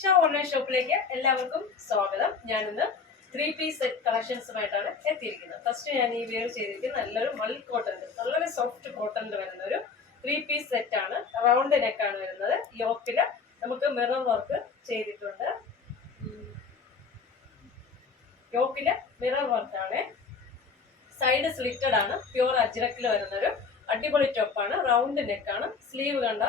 Shah online ഷോപ്പിലേക്ക് എല്ലാവർക്കും സ്വാഗതം. ഞാനിന്ന് 3-piece സെറ്റ് കളക്ഷൻസുമായിട്ടാണ് എത്തിയിരിക്കുന്നത്. ഫസ്റ്റ് ഞാൻ ഈ വെയർ ചെയ്തിരിക്കുന്നത് നല്ലൊരു മൽ കോട്ടൺ, നല്ലൊരു സോഫ്റ്റ് കോട്ടണിൽ വരുന്ന ഒരു 3-piece സെറ്റ് ആണ്. റൗണ്ട് നെക്കാണ് വരുന്നത്. യോക്കില് നമുക്ക് മിറർ വർക്ക് ചെയ്തിട്ടുണ്ട്. യോക്കില് മിറർ വർക്കാണ്. സൈഡ് സ്ലിറ്റഡ് ആണ്. പ്യൂർ അജ്രക്കിൽ വരുന്നൊരു അടിപൊളി ടോപ്പാണ്. റൗണ്ട് നെക്കാണ്. സ്ലീവ് കണ്ട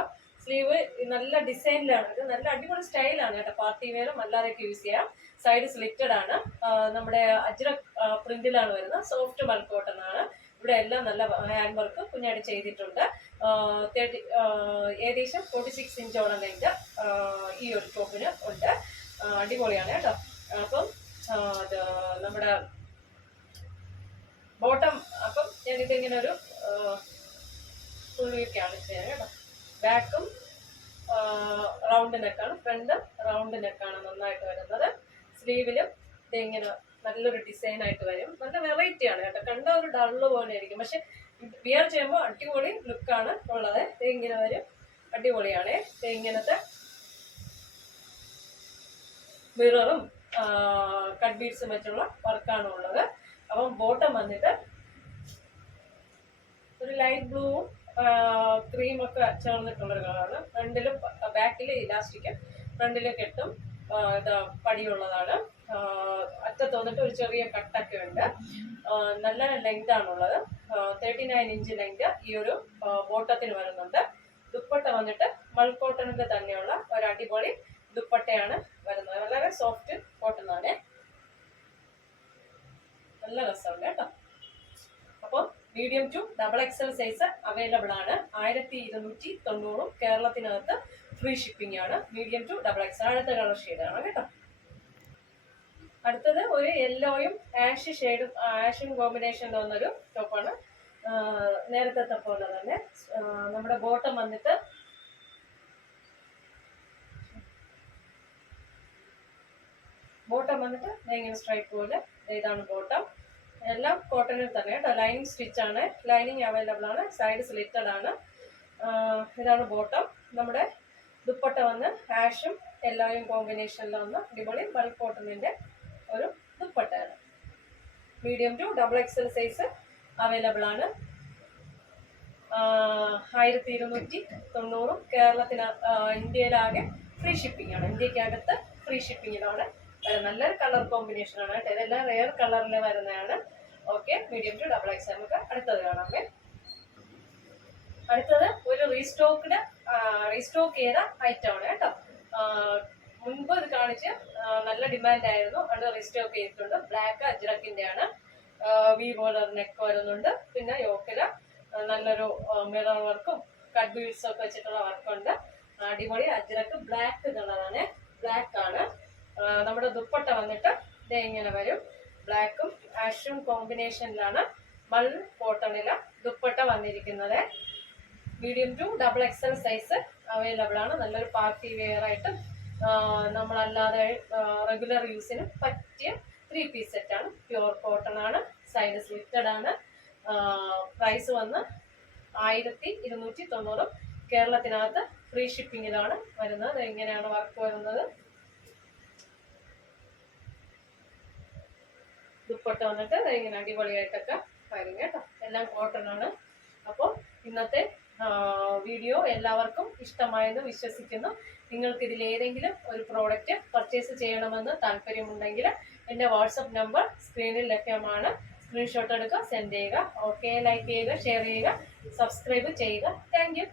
സ്ലീവ് നല്ല ഡിസൈനിലാണ്. ഇത് നല്ല അടിപൊളി സ്റ്റൈലാണ് കേട്ടോ. പാർട്ടി വെയറും അല്ലാതെയൊക്കെ യൂസ് ചെയ്യാം. സൈഡ് സ്ലിറ്റഡ് ആണ്. നമ്മുടെ അജ്രക് പ്രിന്റിലാണ് വരുന്നത്. സോഫ്റ്റ് മൽ കോട്ടൺ ആണ്. ഇവിടെ എല്ലാം നല്ല ഹാൻഡ് വർക്ക് കുഞ്ഞായിട്ട് ചെയ്തിട്ടുണ്ട്. 30 ഏകദേശം 46 ഇഞ്ചോളം ലെങ്ത് ഈ ഒരു ടോപ്പിന് ഉണ്ട്. അടിപൊളിയാണ് കേട്ടോ. അപ്പം അത് നമ്മുടെ ബോട്ടം, അപ്പം ഞാനിതിങ്ങനെ ഒരു ഫുള്ളിയൊക്കെയാണ് ചെയ്യാൻ കേട്ടോ. ബാക്കും റൗണ്ട് നെക്കാണ്, ഫ്രണ്ടും റൗണ്ട് നെക്കാണ് നന്നായിട്ട് വരുന്നത്. സ്ലീവിലും ഇതിങ്ങനെ നല്ലൊരു ഡിസൈൻ ആയിട്ട് വരും. നല്ല വെറൈറ്റി ആണ് കേട്ടോ. കണ്ട ഒരു ഡള്ള് പോലെ ആയിരിക്കും, പക്ഷെ വിയർ ചെയ്യുമ്പോൾ അടിപൊളി ലുക്കാണ് ഉള്ളത്. ഇങ്ങനെ വരും, അടിപൊളിയാണ്. ഇങ്ങനത്തെ മിററും കട്ട് ബീഡ്സും വെച്ചുള്ള വർക്കാണ് ഉള്ളത്. അപ്പം ബോട്ടം വന്നിട്ട് ഒരു ലൈറ്റ് ബ്ലൂവും ക്രീമൊക്കെ ചേർന്നിട്ടുള്ളൊരു കളറാണ്. ഫ്രണ്ടിലും ബാക്കിൽ ഇലാസ്റ്റിക്, ഫ്രണ്ടിൽ കെട്ടും ഇതാ പടിയുള്ളതാണ്. അറ്റത്ത് വന്നിട്ട് ഒരു ചെറിയ കട്ടൊക്കെ ഉണ്ട്. നല്ല ലെങ്ത് ആണുള്ളത്. 39 ഇഞ്ച് ലെങ്ത് ഈ ഒരു ബോട്ടത്തിന് വരുന്നുണ്ട്. ദുപ്പട്ട വന്നിട്ട് മൾക്കോട്ടണിന്റെ തന്നെയുള്ള ഒരു അടിപൊളി ദുപ്പട്ടയാണ് വരുന്നത്. വളരെ സോഫ്റ്റ് കോട്ടൺ ആണ്. നല്ല രസമുണ്ട് കേട്ടോ. അപ്പോൾ medium to XXL size available ആണ്. 1290 കേരളത്തിനകത്ത് ഫ്രീ ഷിപ്പിംഗ് ആണ്. Medium to XXL. അടുത്ത കളർ ഷെയ്ഡാണ് കേട്ടോ. അടുത്തത് ഒരു യെല്ലോയും ആഷും കോമ്പിനേഷനിൽ വന്നൊരു ടോപ്പാണ്. നേരത്തെ പോലെ തന്നെ നമ്മുടെ ബോട്ടം വന്നിട്ട് ഇങ്ങനെ സ്ട്രൈപ്പ് പോലെ ഇതാണ് ബോട്ടം. എല്ലാം കോട്ടണിൽ തന്നെ കേട്ടോ. ലൈനിങ് സ്റ്റിച്ച് ആണ്. ലൈനിങ് അവൈലബിൾ ആണ്. സൈഡ് സ്ലിറ്റഡ് ആണ്. ഇതാണ് ബോട്ടം. നമ്മുടെ ദുപ്പട്ട വന്ന് ആഷും യെല്ലോയും കോമ്പിനേഷനിൽ വന്ന് അടിപൊളി ബൾക്ക് കോട്ടണിന്റെ ഒരു ദുപ്പട്ടയാണ്. Medium to XXL size available ആണ്. 1290 കേരളത്തിന് ഇന്ത്യയിലാകെ ഫ്രീ ഷിപ്പിംഗ് ആണ്. ഇന്ത്യക്കകത്ത് ഫ്രീ ഷിപ്പിങ്ങിലാണ്. നല്ലൊരു കളർ കോമ്പിനേഷൻ ആണ് കേട്ടോ. ഇതെല്ലാം റെയർ കളറിൽ വരുന്നതാണ്. Okay, medium to XXL. നമുക്ക് അടുത്തത് കാണാമേ. അടുത്തത് ഒരു റീസ്റ്റോക്ക് ചെയ്ത ഐറ്റം ആണ് കേട്ടോ. മുൻപ് ഇത് കാണിച്ച് നല്ല ഡിമാൻഡ് ആയിരുന്നു. അത് റീസ്റ്റോക്ക് ചെയ്തിട്ടുണ്ട്. ബ്ലാക്ക് അജ്രക്കിന്റെ ആണ്. വി ബോർഡർ നെക്ക് വരുന്നുണ്ട്. പിന്നെ യോക്കില് നല്ലൊരു മിറർ വർക്കും കട്ട് ബീഡ്സും ഒക്കെ വെച്ചിട്ടുള്ള വർക്കുണ്ട്. അടിപൊളി അജ്രക്ക് ബ്ലാക്ക് കളറാണ്. ബ്ലാക്ക് ആണ്. നമ്മുടെ ദുപ്പട്ട വന്നിട്ട് ഇത് ഇങ്ങനെ വരും. ബ്ലാക്കും ആഷും കോമ്പിനേഷനിലാണ് മൾ കോട്ടണില് ദുപ്പട്ട വന്നിരിക്കുന്നത്. Medium to XXL size available ആണ്. നല്ലൊരു പാർട്ടി വെയർ ആയിട്ട് നമ്മളല്ലാതെ റെഗുലർ യൂസിന് പറ്റിയ 3-piece സെറ്റാണ്. പ്യൂർ കോട്ടൺ ആണ്. സൈഡ് സ്ലിറ്റഡ് ആണ്. പ്രൈസ് വന്ന് 1290 കേരളത്തിനകത്ത് ഫ്രീ ഷിപ്പിങ്ങിലാണ് വരുന്നത്. ഇങ്ങനെയാണ് വർക്ക് വരുന്നത്. ദുപ്പട്ട വന്നിട്ട് ഇങ്ങനെ അടിപൊളിയായിട്ടൊക്കെ വരും കേട്ടോ. എല്ലാം കോട്ടൺ ആണ്. അപ്പോൾ ഇന്നത്തെ വീഡിയോ എല്ലാവർക്കും ഇഷ്ടമായെന്ന് വിശ്വസിക്കുന്നു. നിങ്ങൾക്ക് ഇതിലേതെങ്കിലും ഒരു പ്രോഡക്റ്റ് പർച്ചേസ് ചെയ്യണമെന്ന് താല്പര്യമുണ്ടെങ്കിൽ എൻ്റെ വാട്സപ്പ് നമ്പർ സ്ക്രീനിൽ ലഭ്യമാണ്. സ്ക്രീൻഷോട്ട് എടുക്കുക, സെൻഡ് ചെയ്യുക. ഓക്കെ, ലൈക്ക് ചെയ്യുക, ഷെയർ ചെയ്യുക, സബ്സ്ക്രൈബ് ചെയ്യുക. Thank you.